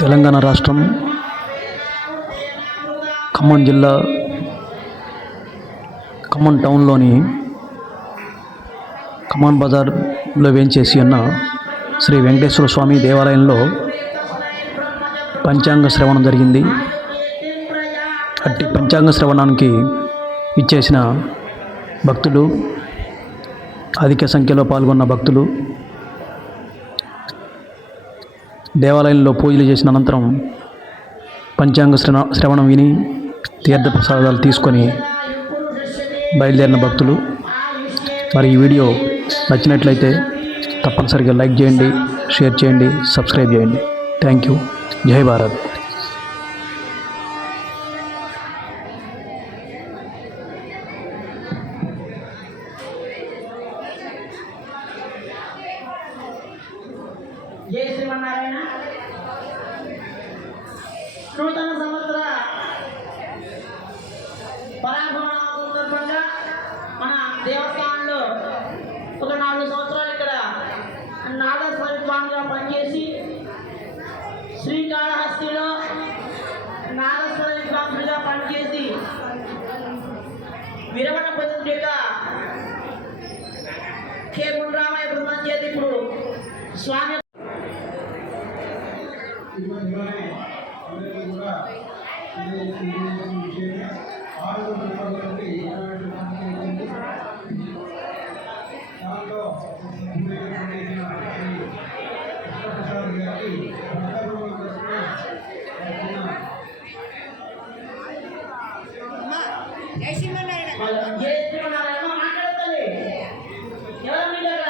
తెలంగాణ రాష్ట్రం ఖమ్మం జిల్లా ఖమ్మం టౌన్లోని ఖమ్మం బజార్లో వేంచేసి ఉన్న శ్రీ వెంకటేశ్వర స్వామి దేవాలయంలో పంచాంగ శ్రవణం జరిగింది. అట్టి పంచాంగ శ్రవణానికి ఇచ్చేసిన భక్తులు, అధిక సంఖ్యలో పాల్గొన్న భక్తులు దేవాలయంలో పూజలు చేసిన అనంతరం పంచాంగ శ్రవణం విని తీర్థప్రసాదాలు తీసుకొని బయలుదేరిన భక్తులు. మరి ఈ వీడియో నచ్చినట్లయితే తప్పనిసరిగా లైక్ చేయండి, షేర్ చేయండి, సబ్స్క్రైబ్ చేయండి. Thank you. జై భారత్. జై శ్రీమన్నారాయణ. నూతన సంవత్సర పరాభవన సందర్భంగా మన దేవస్థానంలో ఒక 4 సంవత్సరాలు ఇక్కడ నాగేశ్వర స్వామిగా పనిచేసి శ్రీకాళహస్తిలో నాగేశ్వర స్వామిగా పనిచేసి విరమణ పొందిన కే గుండ్రామయ్య బృందం చేతి ఇప్పుడు స్వామి మాట్లాడతాయి ఎవరు మీ దగ్గర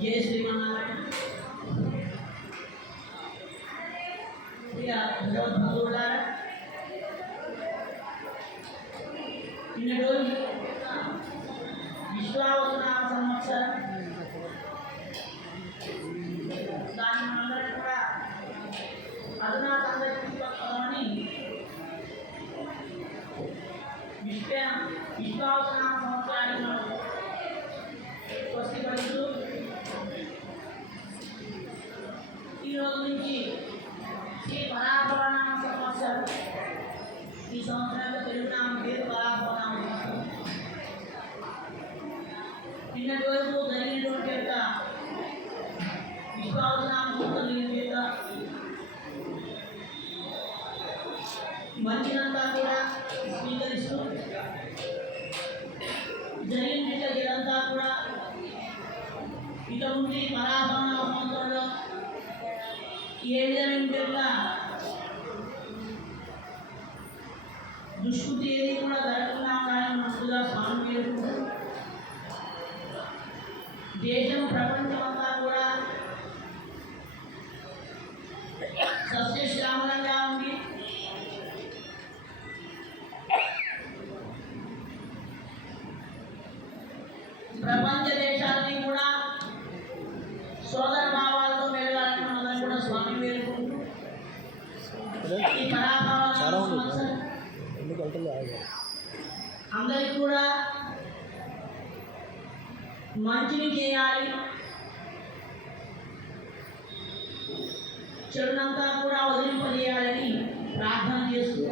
జై శ్రీమన్నారాయణ. భగవద్భక్తులారా, నిన్న రోజు విశ్వావసునామ సంవత్సరం. దాన్ని మనందరం కూడా అధునా సందర్శించుకోవాలని విశ్వావసునామ సంవత్సరాన్ని మనం స్వస్తిపరుస్తూ ఈ రోజు నుంచి శ్రీ పరాభవన సంవత్సరం. ఈ సంవత్సరంలో తెలుగు నామం పేరు పరాభవన సంవత్సరం. నిన్నటి వరకు జరిగినటువంటి యొక్క విశ్వావసనామ సంవత్సరం యొక్క మంచినంతా కూడా స్వీకరిస్తూ జరిగిన ఇదంతా కూడా ఇక నుండి పరాభవన సంవత్సరంలో ఏ విధంగా దుష్కృతి ఏది కూడా జరగకుండా ఉండాలని మనసుగా స్వామి పేర్కొంటారు. దేశం ప్రపంచమంతా కూడా మంచిని చేయాలి, చెడునంతా కూడా వదిలింపజేయాలని ప్రార్థన చేస్తూ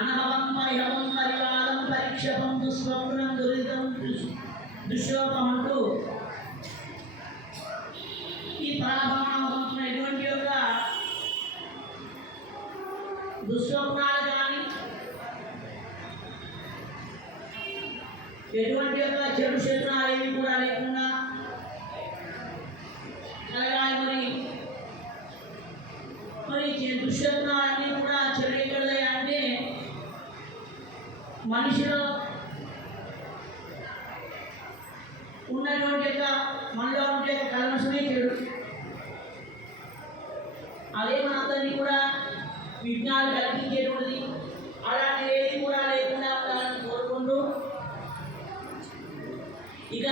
అనహవం పరిహవం పరివాదం పరిక్షపం దుస్వప్నం దురితం దుశ్శోకం అంటూ ఈ పరాభవనం పొందుతున్న ఎటువంటి యొక్క దుస్వప్నాలు కానీ ఎటువంటి యొక్క చెడు క్షేత్రాలు ఏవి కూడా లేకుండా కలగాలి. మరి దుశ్శకునాలన్నీ కూడా చెడు ఎక్కడదే అంటే మనిషిలో ఉన్నటువంటి యొక్క మనలో ఉండే కల్మషమే చెడు. అదే మనందరినీ కూడా విఘ్నాలు కలిగించేటువంటిది. అలాంటి ఏది కూడా లేకుండా ఉండాలని కోరుకుంటూ ఇక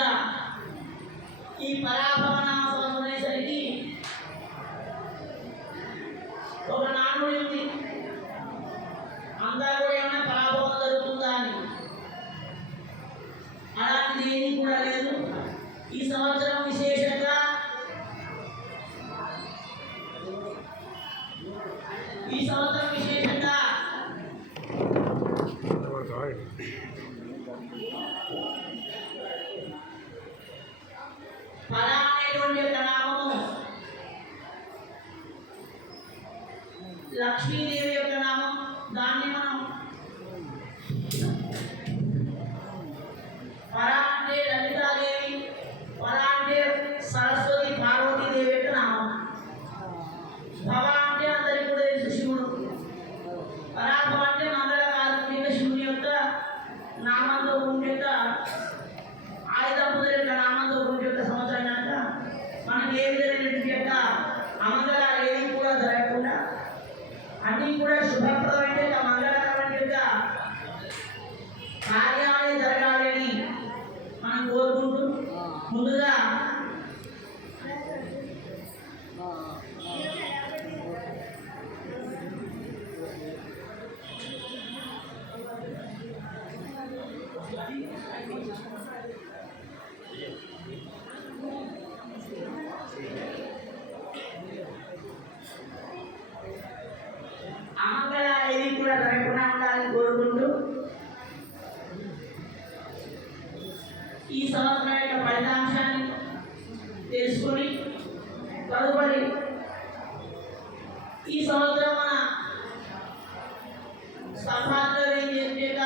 ఈ పరాభవన అనేసరికి ఒక నానుడి ఉంది. అంతా కూడా ఏమైనా పరాభవం జరుగుతుందా అని. అలాంటిది ఏది కూడా లేదు. ఈ సంవత్సరం విశేషంగా పరా అనేటువంటి యొక్క నామము లక్ష్మీదేవి యొక్క నామం. దాన్ని మనం పరా అంటే లలితాదేవి, పరా అంటే సరస్వతి పార్వతీదేవి యొక్క నామం. భవ అంటే అందరికీ కూడా తెలుసు శివుడు. పరాభవ అంటే మంగళకారుని శివుని యొక్క నామంతో ఉండే ఆయుధముల యొక్క నామంతో ఉండే సంవత్సరం కనుక మనకి ఏ విధమైనటువంటి యొక్క అమంగళాలు ఏవి కూడా జరగకుండా అన్నీ కూడా శుభప్రదమైన మంగళకరమైన యొక్క కార్యాలే జరగాలని మనం కోరుకుంటూ ముందుగా అమంగళాలు ఏవి కూడా జరగకుండా ఉండాలని కోరుకుంటూ ఈ సంవత్సరం యొక్క ఫలితాంశాన్ని తెలుసుకొని తదుపరి ఈ సంవత్సరం మన సంపాదన యొక్క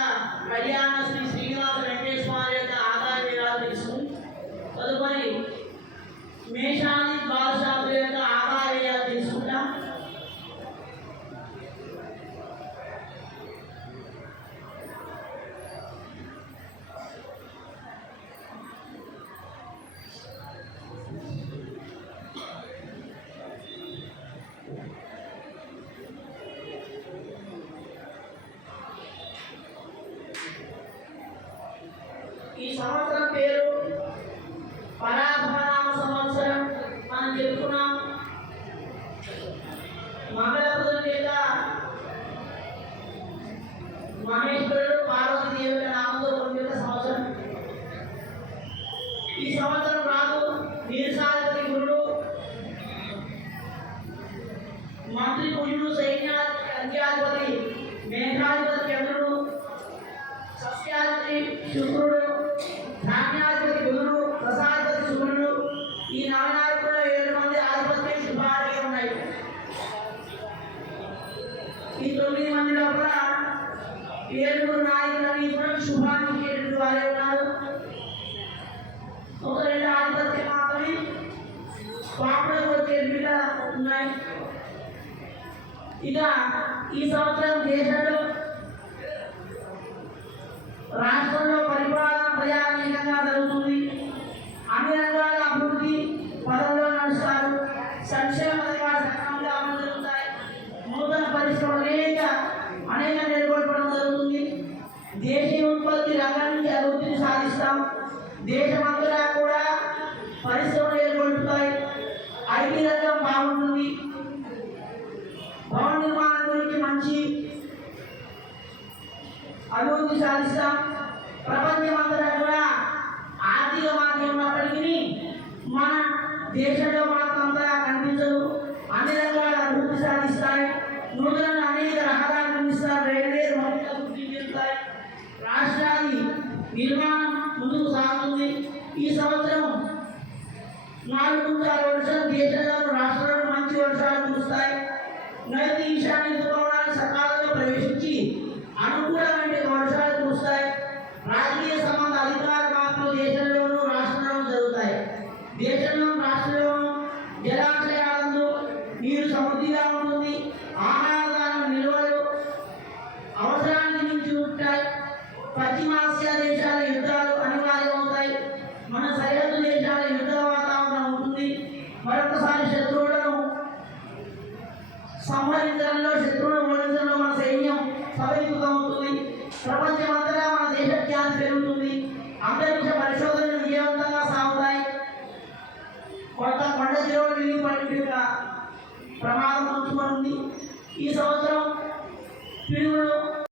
కళ్యాణ శ్రీ శ్రీనివాస వెంకటేశ్వర స్వామి యొక్క ఆదాయ వివరాలు తెలుసుకుని తదుపరి మేషాది ద్వాదశాబ్దుల యొక్క ఆదాయ వివరాలు తెలుసుకుంటాం. ఈ సంవత్సరం పేరు పరాభవనామ సంవత్సరం మనం చెప్పుకున్నాం. మంగళపురం చేత మహేశ్వరుడు పార్వతీదేవి యొక్క నామంతో పొందిన సంవత్సరం. ఈ సంవత్సరం రాదు వీరసాధిపతి గురుడు, మంత్రి కుజుడు, సైన్యాధిపతి మేఘాధిపతి చంద్రుడు, సస్యాధిపతి శుక్రుడు, ధాన్యాధిపతి బుధుడు, రసాధిపతి శుక్రుడు. ఈ నవనాయకుల్లో 7 మంది ఆధిపత్య శుభాలుగా ఉన్నాయి. ఈ 9 మంది లోపల 7 నాయకులని కూడా శుభాన్ని ఇచ్చేటువంటి వారే ఉన్నారు. ఒక 2 ఆధిపత్యం మాత్రమే పాపలకు వచ్చేటువంటి ఉన్నాయి. ఇక ఈ సంవత్సరం దేశంలో రాష్ట్రంలో పరిపాలన ప్రజానీకంగా జరుగుతుంది. అన్ని రంగాల అభివృద్ధి పదంలో నడుస్తారు. సంక్షేమ పథకాలు సక్రమంగా అమలు జరుగుతాయి. నూతన పరిశ్రమలు అనేక నెలకొల్పడం జరుగుతుంది. దేశీయ ఉత్పత్తి రంగం నుంచి అభివృద్ధిని సాధిస్తాం. దేశమంతటా కూడా పరిశ్రమలు నెలకొల్పుతాయి. ఐటీ రంగం బాగుంటుంది. భవన నిర్మాణం గురించి మంచి అభివృద్ధి సాధిస్తాం. ప్రపంచమంతటా కూడా ఆర్థిక ఆర్థిక మాధ్యం ఉన్నప్పటికీ మన దేశంలో మాత్రం అంతగా కనిపించదు. అన్ని రంగాల అభివృద్ధి సాధిస్తాయి. నూతనంగా అనేక రహదారులు నిర్మిస్తారు. రైల్వేలు మరింత అభివృద్ధి చెందుతాయి. రాష్ట్రాన్ని నిర్మాణం ముందుకు సాగుతుంది. ఈ సంవత్సరం 4 వర్షాలు దేశంలోని రాష్ట్రాల్లో మంచి వర్షాలు కురుస్తాయి. నైరుతి ఈశాన్య ఋతుపవనాలు సకాలంలో ప్రవేశించి అనుకూలమైన వర్షాలు కురుస్తాయి. రాజకీయ సంబంధ అధికార మార్పులు దేశంలోనూ రాష్ట్రంలోనూ జరుగుతాయి. దేశంలోనూ రాష్ట్రంలోనూ జలాశయాలందు నీరు సమృద్ధిగా ఉంటుంది. ఆహార నిల్వలు అవసరానికి మించి ఉంటాయి. పశ్చిమాసియా దేశాల యుద్ధాలు అనివార్యమవుతాయి. మన సరిహద్దు దేశాల యుద్ధ వాతావరణం ఉంటుంది. మరొకసారి శత్రువులను సంహరించడంలో, శత్రువులను ఓడించడంలో మన సైన్యం సఫలీకృతమవుతుంది. ప్రపంచమంతటా మన దేశ ఖ్యాతి పెరుగుతుంది. అంతరిక్ష పరిశోధనలు విజయవంతంగా సాగుతాయి. కొండ చెరువులు విరిగి పడిపోయే ప్రమాదం ఉంచుకుంటుంది. ఈ సంవత్సరం పిడుగులు